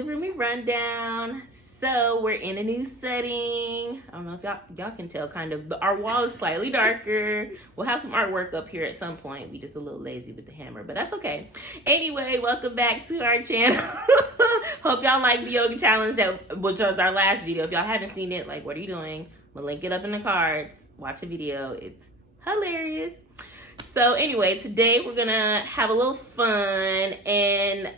the Roomie Rundown. So we're in a new setting. I don't know if y'all can tell, kind of, but our wall is slightly darker. We'll have some artwork up here at some point. We just a little lazy with the hammer, but that's okay. Anyway, welcome back to our channel. Hope y'all like the yoga challenge which was our last video. If y'all haven't seen it, like, what are you doing? We'll link it up in the cards. Watch the video. It's hilarious. So anyway, today we're gonna have a little fun and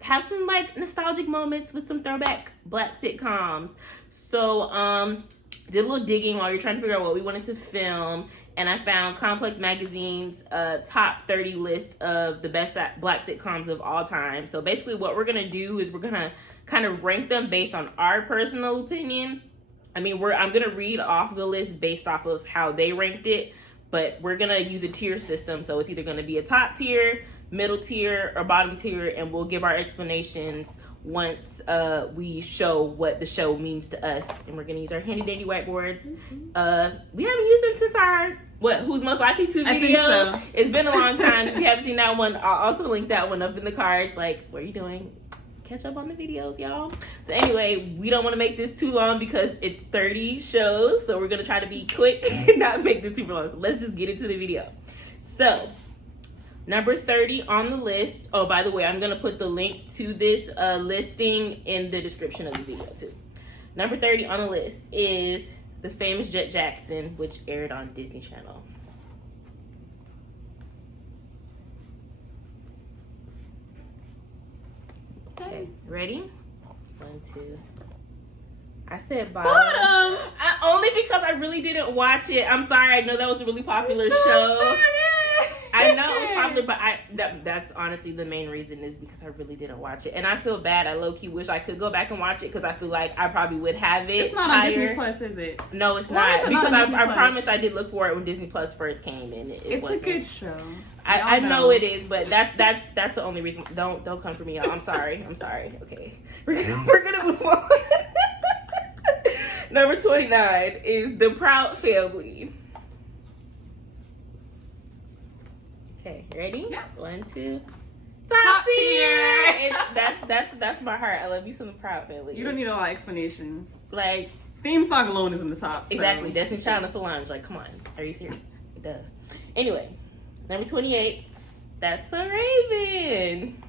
have some like nostalgic moments with some throwback Black sitcoms. So did a little digging while you're trying to figure out what we wanted to film, and I found Complex Magazine's top 30 list of the best Black sitcoms of all time. So basically what we're gonna do is we're gonna kind of rank them based on our personal opinion. I mean, I'm gonna read off the list based off of how they ranked it, but we're gonna use a tier system. So it's either gonna be a top tier, middle tier, or bottom tier, and we'll give our explanations once we show what the show means to us. And we're gonna use our handy dandy whiteboards. We haven't used them since our Who's Most Likely To video. So. It's been a long time. If you haven't seen that one, I'll also link that one up in the cards. Like, what are you doing? Catch up on the videos, y'all. So anyway, we don't want to make this too long because it's 30 shows, so we're gonna try to be quick and not make this super long. So let's just get into the video. So number 30 on the list. Oh, by the way, I'm going to put the link to this listing in the description of the video, too. Number 30 on the list is The Famous Jet Jackson, which aired on Disney Channel. Okay, ready? 1, 2. I said bottom. Only because I really didn't watch it. I'm sorry. I know that was a really popular show. I know it was popular, but that's honestly the main reason is because I really didn't watch it. And I feel bad. I low-key wish I could go back and watch it because I feel like I probably would have it. It's not on Disney Plus, is it? No, it's not. Because I promise I did look for it when Disney Plus first came, and it wasn't. It's a good show. I know it is, but that's the only reason. Don't come for me, y'all. I'm sorry. Okay. We're gonna move on. Number 29 is The Proud Family. Okay, ready? Yeah. 1, 2. Top tier. That's my heart. I love you some Proud Family. You don't need a lot of explanation. Like, theme song alone is in the top. So. Exactly. Destiny's Child and Solange. Like, come on. Are you serious? It does. Anyway, number 28. That's a Raven.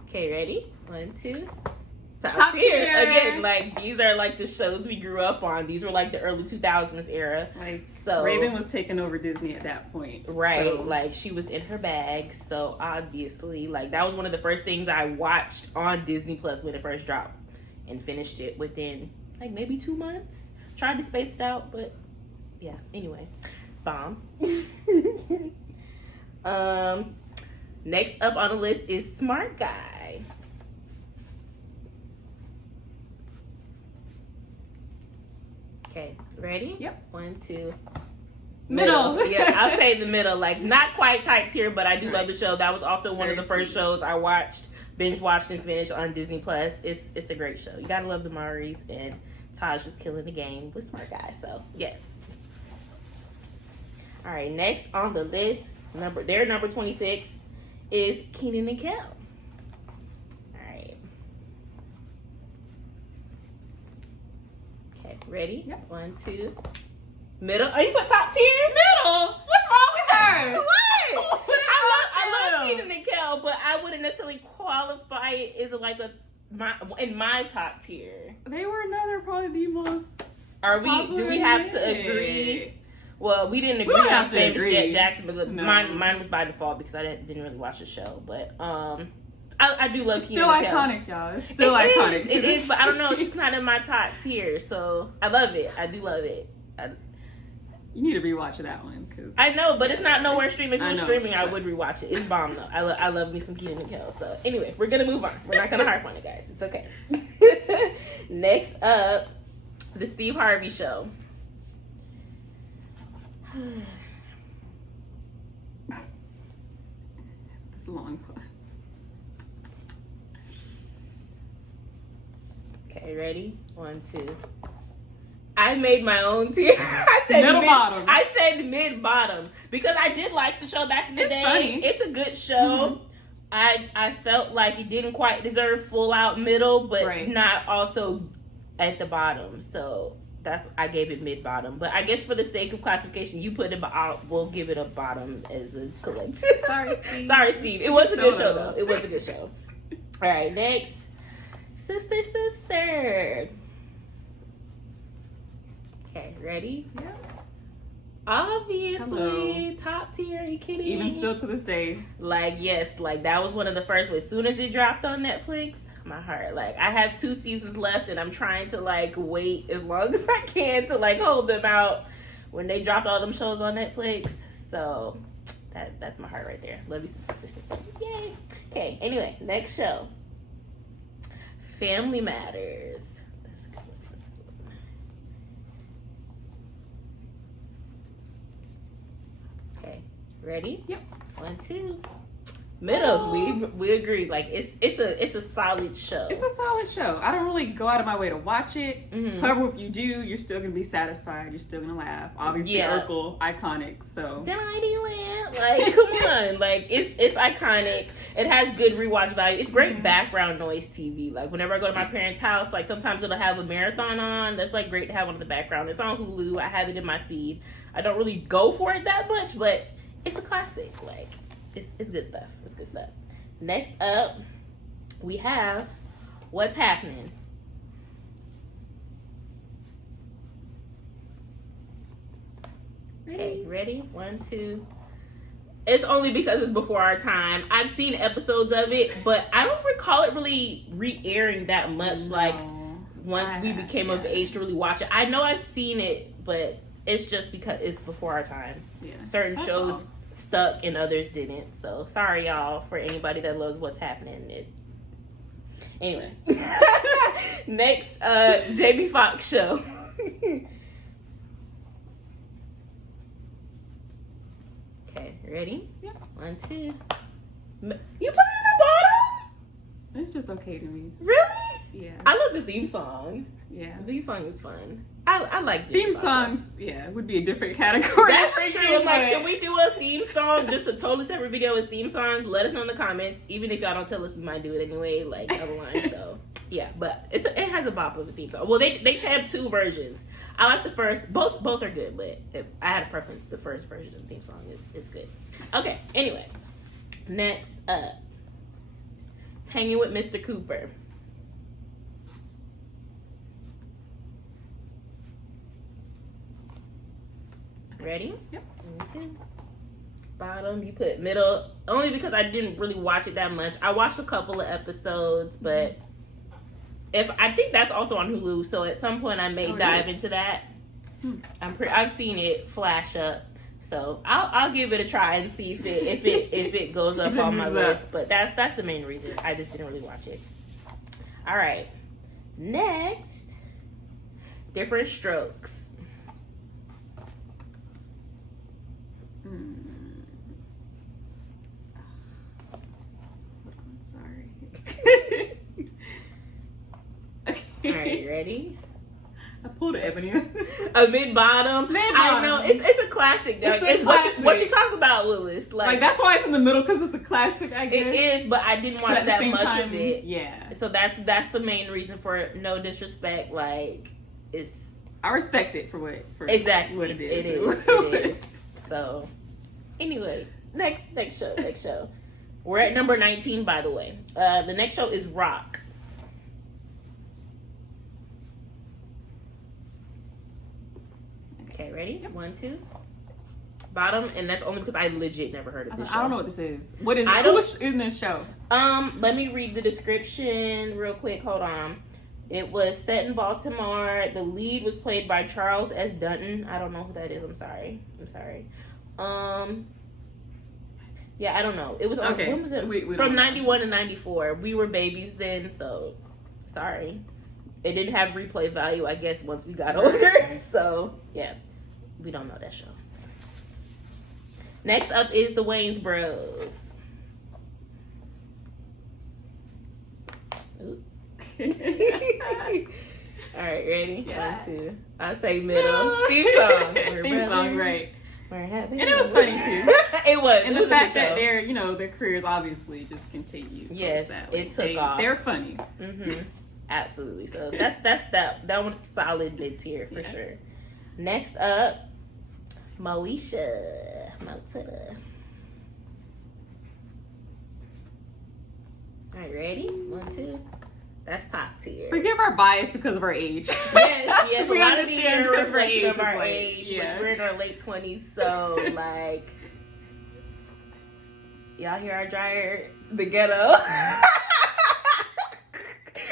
Okay, ready? 1, 2. Top tier. Again, like, these are like the shows we grew up on. These were like the early 2000s era. Like, so Raven was taking over Disney at that point. Right. So. Like, she was in her bag. So obviously, like, that was one of the first things I watched on Disney Plus when it first dropped, and finished it within like maybe 2 months. Tried to space it out, but yeah. Anyway, bomb. Next up on the list is Smart Guy. Okay, ready? Yep. 1, 2. Middle. Yeah, I'll say the middle. Like, not quite type tier, but I do love the show. That was also one of the first shows I binge watched and finished on Disney Plus. It's a great show. You gotta love the Maury's, and Taj was killing the game with Smart Guy. So yes. All right, next on the list, number 26 is Kenan and Kel. Ready? Yep. 1, 2. Middle. Oh, you put top tier? Middle? What's wrong with her? What? I love Kenan and Kel, but I wouldn't necessarily qualify it as like in my top tier. They were probably the most. Do we have to agree? Well, we didn't agree on Famous Jet Jackson, but no. mine was by default because I didn't really watch the show. But I do love Kenan and Kel. Iconic, y'all. It's still iconic. It is, but I don't know. She's not in my top tier, so I love it. I do love it. You need to rewatch that one. Cause I know, but it's not nowhere streaming. If it was streaming, I would rewatch it. It's bomb, though. I love me some Kenan and Kel. So anyway, we're going to move on. We're not going to harp on it, guys. It's okay. Next up, The Steve Harvey Show. This long pause. Okay, ready? 1, 2. I made my own tier. I said middle bottom. I said mid bottom because I did like the show back in the day. Funny. It's a good show. I felt like it didn't quite deserve full out middle, but Right. not also at the bottom. So I gave it mid bottom. But I guess for the sake of classification, you put it. We'll give it a bottom as a collective. Sorry, Steve. Sorry, Steve. It was a good show though. It was a good show. All right, next, sister. Okay, ready? Yeah. Obviously, Hello. top tier. Are you kidding? Even still to this day. Like, yes, like that was one of the first. As soon as it dropped on Netflix, my heart. Like, I have 2 seasons left, and I'm trying to like wait as long as I can to like hold them out when they dropped all them shows on Netflix. So that's my heart right there. Love you, sister. Yay. Okay. Anyway, next show. Family Matters. That's a good one. Okay. Ready? Yep. 1, 2. Middle, we agree. Like it's a solid show. It's a solid show. I don't really go out of my way to watch it. Mhm. However, if you do, you're still gonna be satisfied. You're still gonna laugh. Obviously, Yeah. Urkel, iconic. So Delightyland. Like, come on. Like, it's iconic. It has good rewatch value. It's great background noise TV. Like, whenever I go to my parents' house, like, sometimes it'll have a marathon on. That's, like, great to have on the background. It's on Hulu. I have it in my feed. I don't really go for it that much, but it's a classic. Like, it's good stuff. It's good stuff. Next up, we have What's Happening. Okay, ready? 1, 2. It's only because it's before our time. I've seen episodes of it, but I don't recall it really re-airing that much. No. Like, once we became of age to really watch it. I know I've seen it, but it's just because it's before our time. Yeah. Certain That's shows all. stuck and others didn't. So sorry, y'all, for anybody that loves What's Happening. Anyway, next, Jamie Foxx show. Okay, ready? Yep. 1, 2. You put it in the bottom? It's just okay to me. Really? Yeah. I love the theme song. Yeah. The theme song is fun. I like Theme songs, would be a different category. That's for true. I'm like, but- should we do a theme song? Just a totally separate video as theme songs? Let us know in the comments. Even if y'all don't tell us, we might do it anyway, like otherwise. So yeah, but it has a bop of a theme song. Well, they have 2 versions. I like the first. Both are good, but if I had a preference, the first version of the theme song is good. Okay. Anyway, next up, Hanging with Mr. Cooper. Ready? Yep. 1, 2. Bottom, you put middle, only because I didn't really watch it that much. I watched a couple of episodes, but I think that's also on Hulu. So at some point, I may dive into that. I've seen it flash up, so I'll give it a try and see if it goes up on my list. But that's the main reason. I just didn't really watch it. All right, next, Different Strokes. Sorry. All right, you ready? I pulled an Ebony. A mid bottom. I know it's a classic. Though. It's a It's classic. what you talk about, Willis. Like that's why it's in the middle because it's a classic. I guess it is, but I didn't But watch at the that same much time, of it. Yeah, So that's the main reason for it. No disrespect. Like it's I respect it for exactly what it is. It is. So anyway, next show. We're at number 19, by the way. The next show is Rock. Okay, ready? Yep. 1, 2. Bottom, and that's only because I legit never heard of this show. I don't know what this is. What is I who don't- is in this show? Let me read the description real quick. Hold on. It was set in Baltimore. The lead was played by Charles S. Dutton. I don't know who that is. I'm sorry. Yeah, I don't know. It was on, Okay. when was it? We From don't know. 91 to 94. We were babies then, so sorry. It didn't have replay value, I guess, once we got older. So, yeah. We don't know that show. Next up is the Wayans Bros. Ooh. All right, ready? Yeah. 1, 2. I say middle. Theme song. We're Theme song, brothers. right. We're having And it was funny too. It was. And it the was a fact good that show. their careers obviously just continue. Yes, it took off. They're funny. Mm-hmm. Absolutely. So that one's solid mid tier for sure. Next up, Moesha. Mota. All right, ready? 1, 2. That's top tier. Forgive our bias because of our age. Yes. We a lot of these understand are a because of our reflection age. of our It's like, age, yeah. which we're in our late 20s. So like, y'all hear our dryer? The ghetto.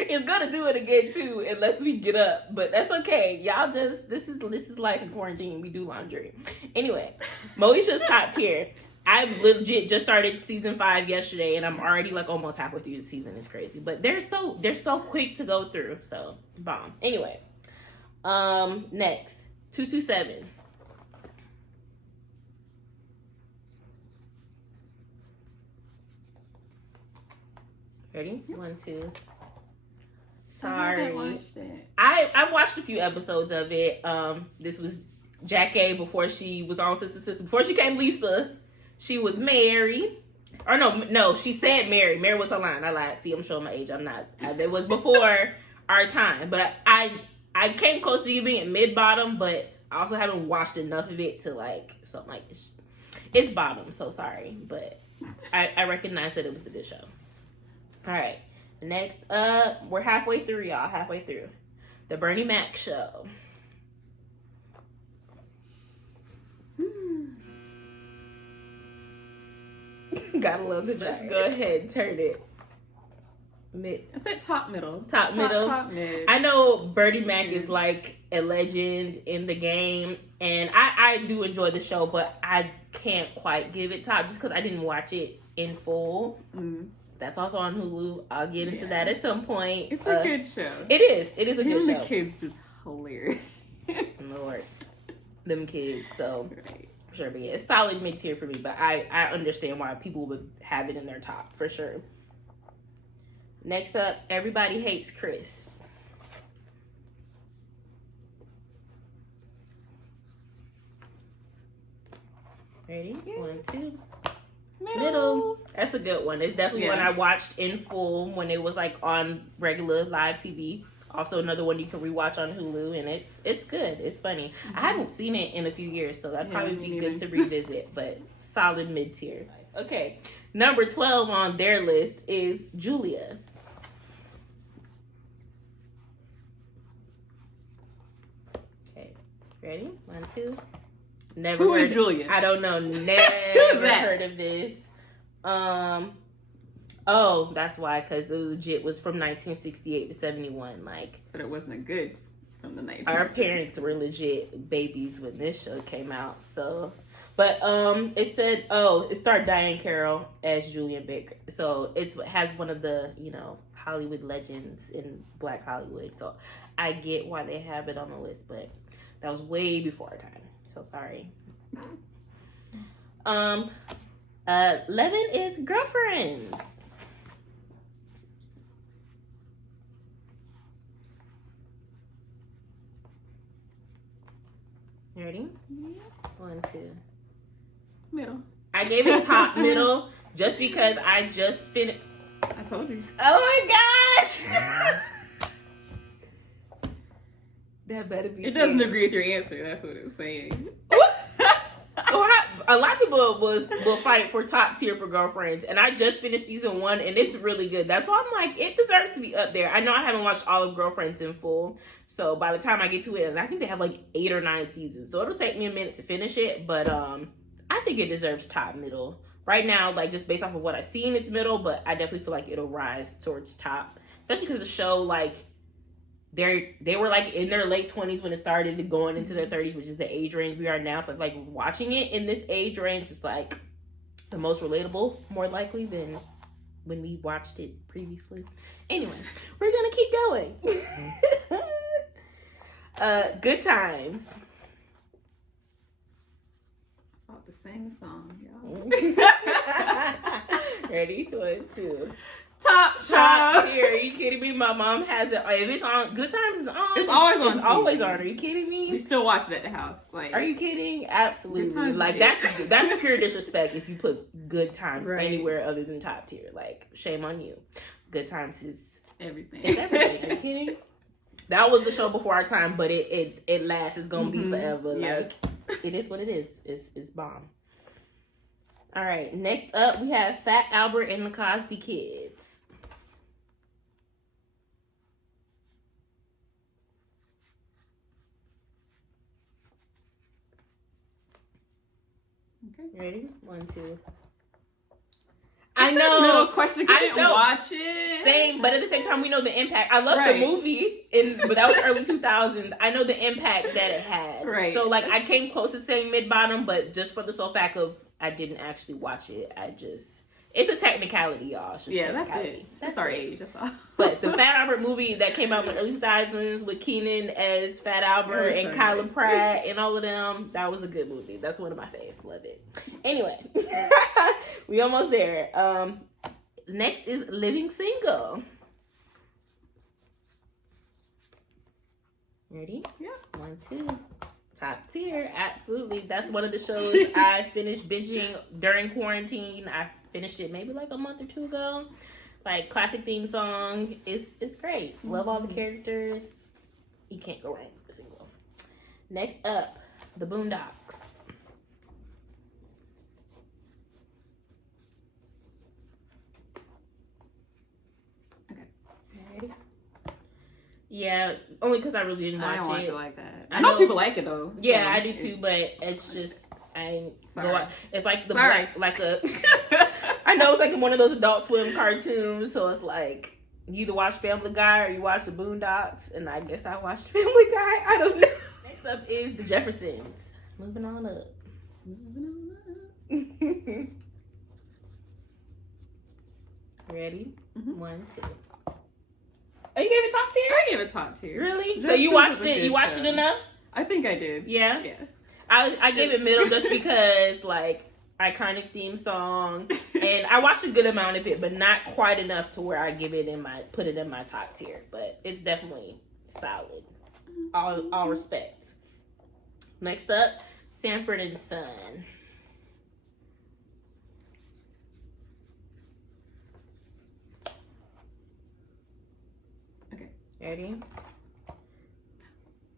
It's gonna do it again too, unless we get up. But that's okay. Y'all just this is life in quarantine. We do laundry. Anyway, Moesha's top tier. I legit just started season 5 yesterday, and I'm already like almost halfway through the season. It's crazy, but they're so quick to go through. So bomb. Anyway, next 227. Ready? 1, 2. Sorry. I've watched a few episodes of it. This was Jackie before she was on Sister Sister. Before she came Lisa, she was Mary. Or no, she said Mary. Mary was her line. I lied. See, I'm showing my age. I'm not. It was before our time. But I came close to you being mid bottom, but I also haven't watched enough of it to like something like it's bottom. So sorry, but I recognize that it was a good show. All right. Next up, we're halfway through, y'all. Halfway through. The Bernie Mac Show. Gotta love the dress. Go ahead, turn it. Mid. I said top middle. Top middle. Top mid. I know Bernie Mac is like a legend in the game, and I do enjoy the show, but I can't quite give it top just because I didn't watch it in full. Mm. That's also on Hulu. I'll get into that at some point. It's a good show. It is. It is a good show. The kids just hilarious. Lord, them kids. So Right. sure, but yeah, it's solid mid tier for me. But I understand why people would have it in their top for sure. Next up, Everybody Hates Chris. Ready? 1, 2. Middle. That's a good one. It's definitely one I watched in full when it was like on regular live TV. Also another one you can rewatch on Hulu, and it's good. It's funny. I haven't seen it in a few years, so that'd probably be good to revisit, but solid mid tier. Okay. Number 12 on their list is Julia. Okay. Ready? 1, 2. Never Who heard is Julia? I don't know. Never heard of this. Oh, that's why, because the legit was from 1968 to 71. Like, but it wasn't good from the 1960s. Our parents were legit babies when this show came out. So, but it said, it starred Diane Carroll as Julian Baker. So it has one of the Hollywood legends in Black Hollywood. So I get why they have it on the list, but that was way before our time. So sorry. 11 is Girlfriends. You ready? Yeah. 1, 2. Middle. I gave it top middle just because I just finished. I told you. Oh my gosh! That better be. It doesn't agree with your answer. That's what it's saying. A lot of people will fight for top tier for Girlfriends, and I just finished season 1, and it's really good. That's why I'm like, it deserves to be up there. I know I haven't watched all of Girlfriends in full, so by the time I get to it, and I think they have like 8 or 9 seasons, so it'll take me a minute to finish it. But I think it deserves top middle right now. Like just based off of what I've seen, it's middle, but I definitely feel like it'll rise towards top, especially because the show like. They were like in their late 20s when it started, going into their 30s, which is the age range we are now. So like watching it in this age range is like the most relatable, more likely than when we watched it previously. Anyway, we're gonna keep going. Good Times. About to sing a song, y'all. Ready? 1, 2. Top tier. Are you kidding me? My mom has it. If it's on, Good Times is on. It's always on. It's always on. Are you kidding me? We still watch it at the house. Like, are you kidding? Absolutely. Times Like that's pure disrespect if you put Good Times anywhere other than top tier. Like, shame on you. Good Times is everything. It's everything. Are you kidding? That was the show before our time, but it lasts. It's gonna be forever. Yeah. Like, it is what it is. It's bomb. All right. Next up, we have Fat Albert and the Cosby Kids. Okay. Ready? 1, 2. I know. Middle question. I didn't watch it. Same, but at the same time, we know the impact. I love the movie, but that was early 2000s. I know the impact that it had. Right. So, like, I came close to saying mid-bottom, but just for the sole fact of I didn't actually watch it, it's a technicality, y'all. It's just that's it. That's our age. That's all. But the Fat Albert movie that came out in the early 2000s with Keenan as Fat Albert and Kyla Pratt and all of them, that was a good movie. That's one of my faves. Love it. Anyway, we almost there. Next is Living Single. Ready? Yeah. 1, 2. Top tier, absolutely. That's one of the shows I finished binging during quarantine. I finished it maybe like a month or 2 ago. Like, classic theme song. It's great. Love all the characters. You can't go wrong with Single. Next up, The Boondocks. Okay. Ready? Yeah, only because I really didn't watch it. I don't watch it like that. I know people like it though. So yeah, I do too, but it's just it's like the black, like a. I know it's like one of those Adult Swim cartoons, so it's like you either watch Family Guy or you watch the Boondocks, and I guess I watched Family Guy. I don't know. Next up is The Jeffersons. Moving on up. Ready? 1, 2. Oh, you gave it top tier? I gave it top tier. Really? So you watched it? You watched it enough? I think I did. Yeah? Yeah. I gave it middle just because, like, iconic theme song. And I watched a good amount of it, but not quite enough to where I put it in my top tier. But it's definitely solid. All respect. Next up, Sanford and Son. Ready?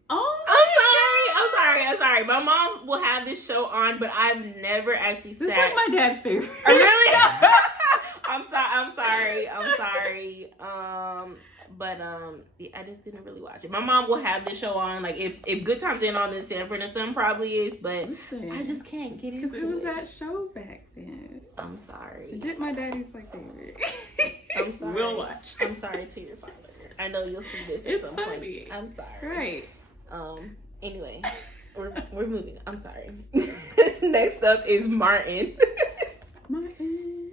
Oh, I'm sorry. My mom will have this show on, but I've never actually sat. This is like my dad's favorite. Oh, really? I'm sorry. I just didn't really watch it. My mom will have this show on. Like, if Good Times ain't on, then Sanford and Son probably is, but I just can't get into it. Because it was that show back then. I'm sorry. Legit, my daddy's like favorite. I'm sorry. We'll watch. I'm sorry to your father. I know you'll see this at some point. I'm sorry. Right. Anyway, we're moving. I'm sorry. Next up is Martin. Martin.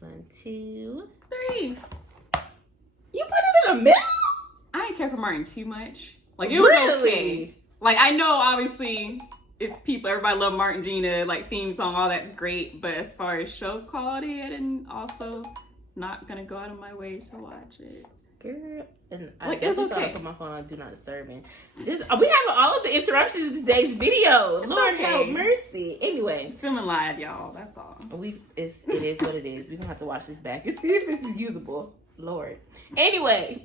1, 2, 3. You put it in the middle? I didn't care for Martin too much. Like, it was okay. Like, I know obviously it's people, everybody love Martin Gina, like theme song, all that's great. But as far as show quality, I didn't also not gonna go out of my way to watch it. Girl, and like, I it's okay. put my phone on Do Not Disturb me. We have all of the interruptions in today's video. It's Lord okay. have mercy. Anyway, filming live, y'all. That's all. It is what it is. We're gonna have to watch this back and see if this is usable. Lord. Anyway,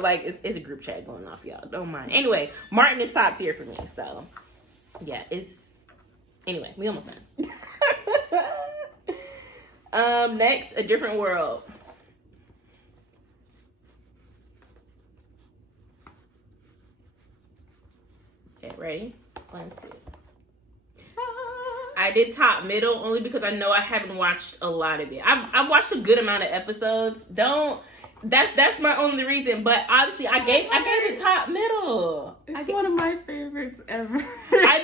like it's a group chat going off, y'all. Don't mind. Anyway, Martin is top tier for me. So yeah, anyway, we almost done. Next, A Different World. Okay, ready? 1, 2. I did top middle only because I know I haven't watched a lot of it. I've watched a good amount of episodes. That's my only reason. But obviously, I gave it top middle. It's one of my favorites ever. I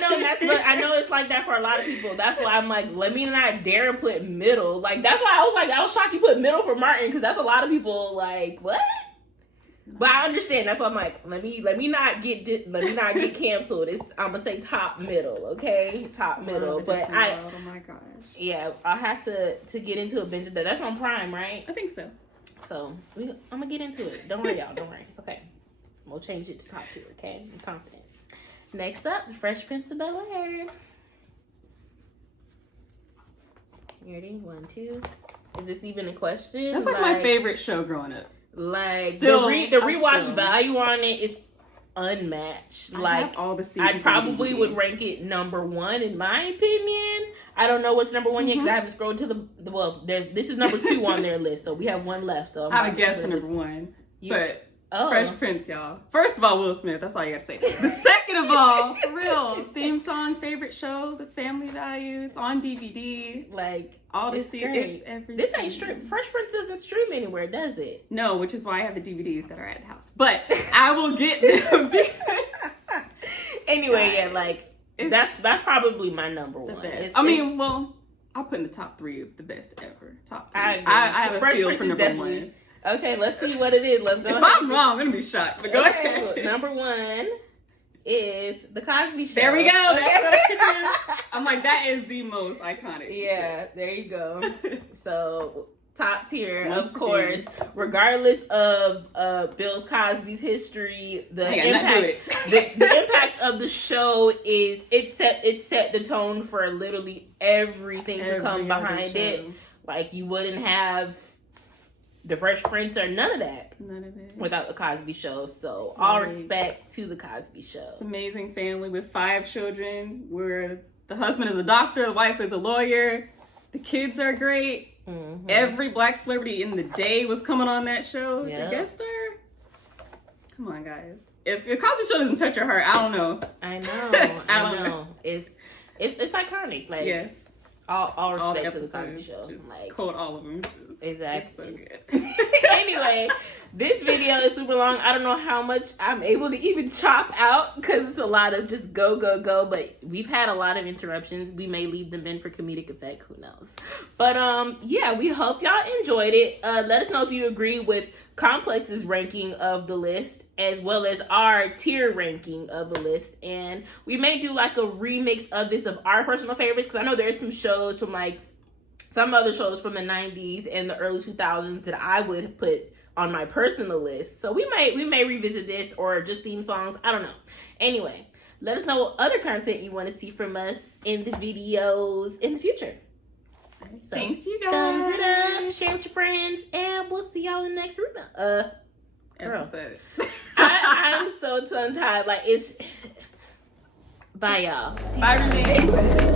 know it's like that for a lot of people. That's why I'm like, let me not dare put middle. Like, that's why I was shocked you put middle for Martin, because that's a lot of people like, what? But I understand. That's why I'm like, let me not get canceled. I'm gonna say top middle, okay? Top middle. But oh my gosh. Yeah, I have to get into a binge of that. That's on Prime, right? I think so. So I'm gonna get into it. Don't worry, y'all. Don't worry. It's okay. We'll change it to top 2. Okay, I'm confident. Next up, The Fresh Prince of Bel-Air. You ready? 1, 2. Is this even a question? That's like my favorite show growing up. Like the rewatch value on it is unmatched. Like all the seasons. I probably would rank it number 1 in my opinion. I don't know what's number 1 yet because I haven't scrolled to the this is number 2 on their list, so we have 1 left. So I have a guess for number 1, but Fresh Prince, y'all. First of all, Will Smith. That's all you gotta say. The second of all, for real, theme song, favorite show, The Family Value. It's on DVD. Like all the series, everything. This ain't stream. Fresh Prince doesn't stream anywhere, does it? No, which is why I have the DVDs that are at the house. But I will get them. Anyway, yeah, like that's probably my number 1. Best. I'll put in the top 3 of the best ever. Top 3. I have a feel for number 1. Okay, let's see what it is. Let's go. If I'm wrong, I'm gonna be shocked. But go ahead. Look, number 1 is The Cosby Show. There we go. That's what I do. I'm like, that is the most iconic. Yeah, show. there you go. So top tier, of course. Regardless of Bill Cosby's history, the impact of the show is it set the tone for literally everything to come behind it. Like you wouldn't have The Fresh Prince or none of that without The Cosby Show. So all respect to The Cosby Show. It's an amazing family with 5 children where the husband is a doctor, the wife is a lawyer, the kids are great. Mm-hmm. Every black celebrity in the day was coming on that show. Yep. The guest star? Come on, guys. If Cosby Show doesn't touch your heart, I don't know. I know. I know. It's iconic. Like yes. All respect to The Cosby Show. Just like quote all of them. Exactly. It's so good. Anyway, this video is super long. I don't know how much I'm able to even chop out because it's a lot of just go. But we've had a lot of interruptions. We may leave them in for comedic effect. Who knows? But yeah, we hope y'all enjoyed it. Let us know if you agree with Complex's ranking of the list as well as our tier ranking of the list, and we may do like a remix of this of our personal favorites because I know there's some shows from like some other shows from the 90s and the early 2000s that I would put on my personal list. So we may revisit this or just theme songs. I don't know. Anyway, let us know what other content you want to see from us in the videos in the future. So, thanks, you guys. Thumbs it up, share with your friends, and we'll see y'all in the next episode. I'm so tongue-tied. Like, it's... Bye, y'all. Bye, Roomie.